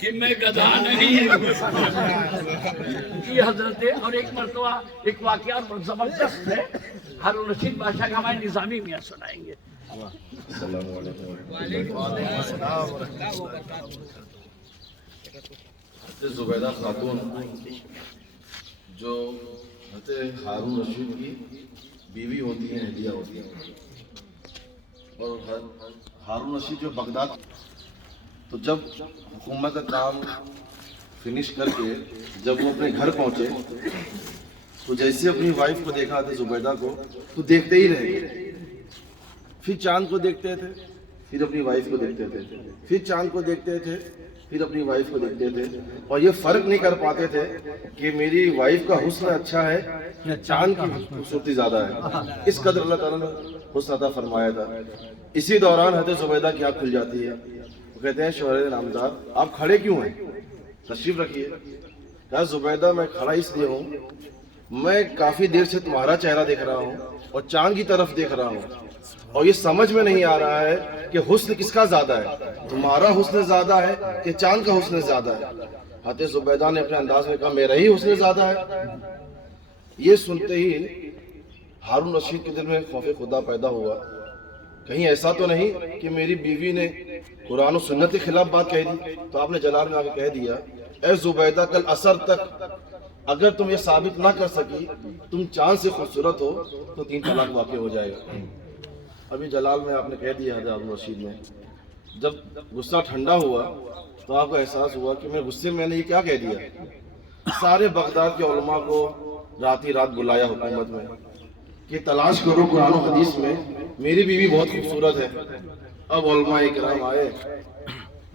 کہ میں گدھا نہیں ہوں یہ حضرت. اور ایک مرتبہ ایک واقعہ زبردست ہے، ہارون رشید بادشاہ کا ہمارے نظامی میاں سنائیں گے. السلام علیکم. زبیدہ خاتون جو حضرت ہارون رشید کی بیوی ہوتی ہیں، اہلیہ ہوتی ہیں، اور ہارون رشید جو بغداد، تو جب حکومت کا کام فنش کر کے جب وہ اپنے گھر پہنچے تو جیسے اپنی وائف کو دیکھا تھا زبیدہ کو، تو دیکھتے ہی رہ گئے. پھر چاند کو دیکھتے تھے، پھر اپنی وائف کو دیکھتے تھے، پھر چاند کو دیکھتے تھے، پھر اپنی وائف کو دیکھتے تھے، اور یہ فرق نہیں کر پاتے تھے کہ میری وائف کا حسن اچھا ہے یا چاند کی خوبصورتی زیادہ ہے. اس قدر اللہ تعالیٰ نے حسن عطا فرمایا تھا. اسی دوران حضرت زبیدہ کی آنکھ کھل جاتی ہے. وہ کہتے ہیں شوہر نامزاد آپ کھڑے کیوں ہیں، تشریف رکھیے. کہا زبیدہ میں کھڑا اس لیے ہوں، میں کافی دیر سے تمہارا چہرہ دیکھ رہا ہوں اور چاند کی طرف دیکھ رہا ہوں، اور یہ سمجھ میں نہیں آ رہا ہے کہ حسن کس کا زیادہ ہے، تمہارا حسن زیادہ ہے کہ چاند کا حسن زیادہ ہے. حضرت زبیدہ نے اپنے انداز میں کہا میرا ہی حسن زیادہ ہے. یہ سنتے ہی ہارون رشید کے دل میں خوف خدا پیدا ہوا. کہیں ایسا تو نہیں کہ میری بیوی نے قرآن و سنت کے خلاف بات کہہ دی. تو آپ نے جلال میں آ کے کہہ دیا اے زبیدہ کل عصر تک اگر تم یہ ثابت نہ کر سکی تم چاند سے خوبصورت ہو تو 3 طلاق واقع ہو جائے گا. ابھی جلال میں آپ نے کہہ دیا حضرت ہارون رشید نے. جب غصہ ٹھنڈا ہوا تو آپ کو احساس ہوا کہ میں غصے میں نے یہ کیا کہہ دیا. سارے بغداد کے علماء کو رات ہی رات بلایا حکومت میں کہ تلاش کرو قرآن و حدیث میں میری بیوی بہت خوبصورت ہے. اب علماء اکرام آئے،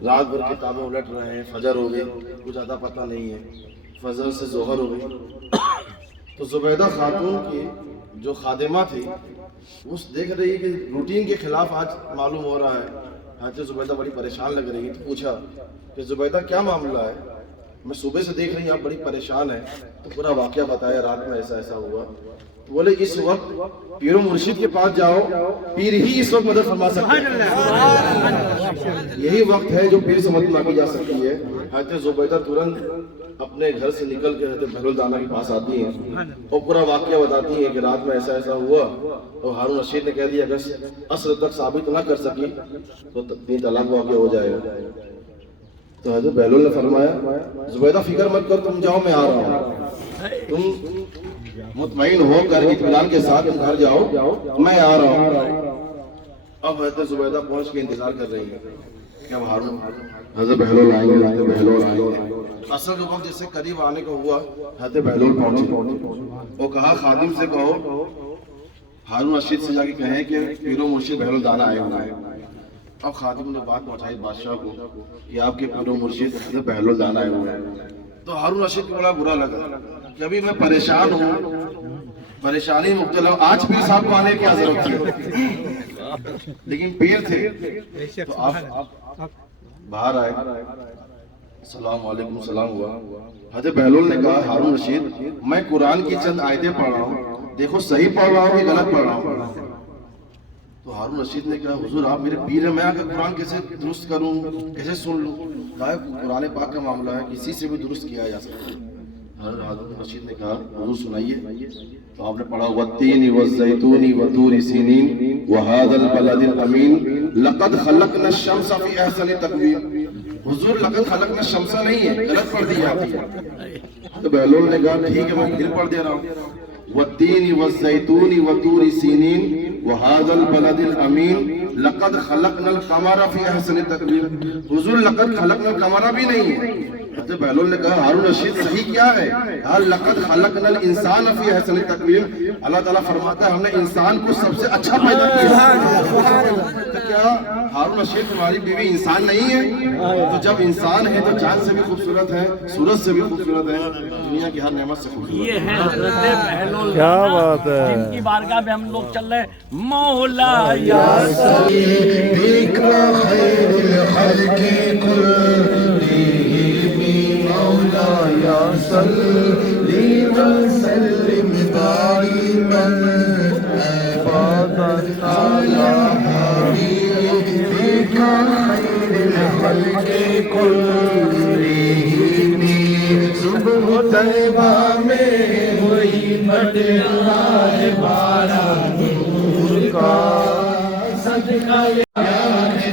رات بھر کتابیں الٹ رہے ہیں، فجر ہو گئی، کچھ زیادہ پتہ نہیں ہے، فجر سے ظہر ہو گئی. تو زبیدہ خاتون کی جو خادمہ تھی اس دیکھ رہی ہے کہ روٹین کے خلاف آج معلوم ہو رہا ہے. حضرت زبیدہ بڑی پریشان لگ رہی ہے. تو پوچھا کہ زبیدہ کیا معاملہ ہے، میں صبح سے دیکھ رہی ہوں آپ بڑی پریشان ہیں. تو پورا واقعہ بتایا رات میں ایسا ایسا ہوا. بولے اس وقت پیر و مرشد کے پاس جاؤ، پیر ہی اس وقت مدد فرما سکتے ہیں. یہی وقت ہے جو پیر سے مدد مانگی جا سکتی ہے. حضرت زبیدہ ترنت اپنے گھر سے نکل کے حضرت بہلول دانا کے پاس آتی ہیں اور پورا واقعہ بتاتی ہیں کہ رات میں ایسا ایسا ہوا. اور ہارون رشید نے کہہ دیا اگر عصر تک ثابت نہ کر سکی تو 3 طلاق واقع ہو جائے گا. تو حضرت بہلول نے فرمایا زبیدہ فکر مت کر، تم جاؤ میں آ رہا ہوں. تم مطمئن ہو کر اطمینان کے ساتھ تم گھر جاؤ، میں آ رہا ہوں. اب حضرت زبیدہ پہنچ کے انتظار کر رہی ہے کہ اب ہارون حضرت بہلول آئیں گے، حضرت بہلول آئیں گے. اصل کے وقت جس سے قریب آنے کو ہوا حضرت بہلول پہنچے. وہ کہا خادم سے کہو ہارون رشید سے جا کے کہیں کہ پیر و مرشد بہلول دانا آئے ہوئے ہیں. اب خادم نے بات پہنچائی بادشاہ کو کہ آپ کے پیر و مرشد حضرت بہلول دانا آئے ہوئے ہیں. تو ہارون رشید کو بڑا برا لگا کہ ابھی میں پریشان ہوں، پریشانی مبتلا ہوں، آج پیر صاحب کو آنے کی کیا ضرورت تھی، لیکن پیر تھے. تو آپ باہر آئے، السلام علیکم، سلام ہوا. حضرت بہلول نے کہا ہارون رشید میں قرآن کی چند آیتیں پڑھ رہا ہوں، دیکھو صحیح پڑھ رہا ہوں کہ غلط پڑھ رہا ہوں. تو ہارون رشید نے کہا حضور آپ میرے پیر ہیں، میں آگے قرآن کیسے درست کروں، کیسے سن لوں. کہا قرآن پاک کا معاملہ ہے، کسی سے بھی درست کیا جا سکتا ہے. حضرت رشید نے کہا حضور سنائیے. تو آپ نے پڑھا والتین والزیتون وطور سینین وهذا البلد الامین لقد خلقنا الشمس فی احسن تقویم. حضور لقد خلقنا الشمس نہیں ہے، غلط پڑھ دی جاتی ہے. تو بہلول نے کہا ٹھیک ہے میں پھر پڑھ دے رہا ہوں والتین والزیتون وطور سینین وهذا البلد الامین لقد خلقنا القمر فی احسن تقویم. حضور لقد خلقنا القمر بھی نہیں ہے. حضرت بہلول نے کہا ہارون رشید صحیح کیا ہے، لقد خلقنا الانسان فی احسن تقویم. اللہ تعالیٰ فرماتا ہے ہم نے انسان کو سب سے اچھا پیدا کیا. تو کیا ہارون رشید تمہاری بیوی انسان نہیں ہے؟ تو جب انسان ہے تو چاند سے بھی خوبصورت ہے، سورج سے بھی خوبصورت ہے، دنیا کی ہر نعمت سے خوبصورت. یہ ہے حضرت بہلول، کیا بات ہے، جن کی بارگاہ میں ہم لوگ چل رہے ہیں. مولا یا صدیق خیر الخلق كلهم مولاي صلي وسلم دائما ابدا على حبيبك خير الخلق كلهم صبح طیبہ میں وہی بڑھ رہا ہے بارہ نور کا صدقہ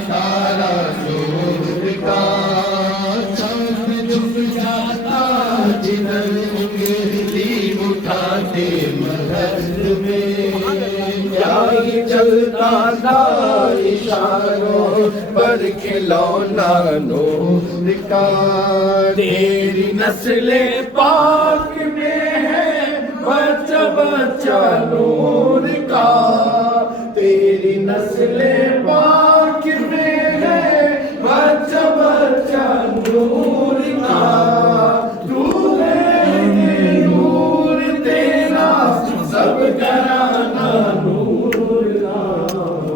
سارا نور کا چاند جھک جاتا جدھر انگلی اٹھاتے مہد میں کیا ہی چلتا تھا اشاروں پر کھلونا نور کا تیری نسل پاک میں ہے بچہ بچہ نور کا تیری نسل پاک میں ہے بچہ بچہ نور کا تو ہے نور تیرا سب گھرانہ نور کا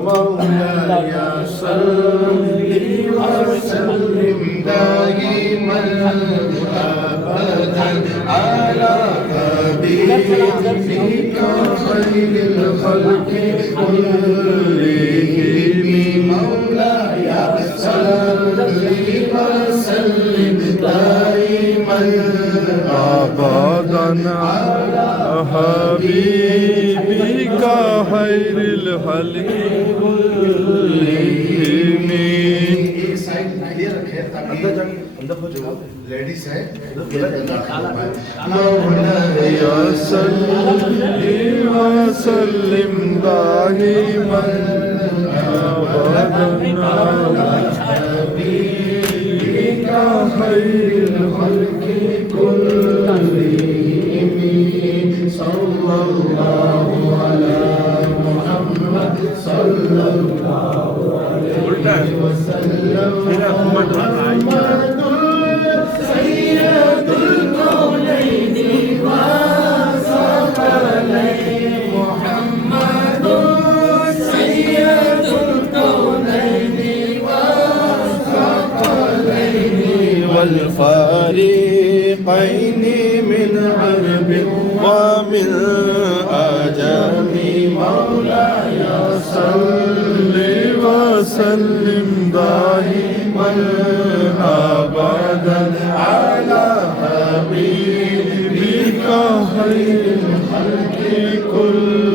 مولاي صلِّ وسلم دائما ابدا على حبيبك خير الخلق كلهم مولاي صلِّ وسلم دائما ابدا على حبيبك خير الخلق لیڈیز ہے مولاي صل وسلم دائما ابدا على حبيبك خير الخلق كلهم صلى الله على محمد صلى الله عليه وسلم محمد سيد الكونين والثقلين محمد سيد الكونين والثقلين والفريقين من عرب ومن أجم مولاي صل وسلم دائما أبدا على حبيبك خير الخلق كلهم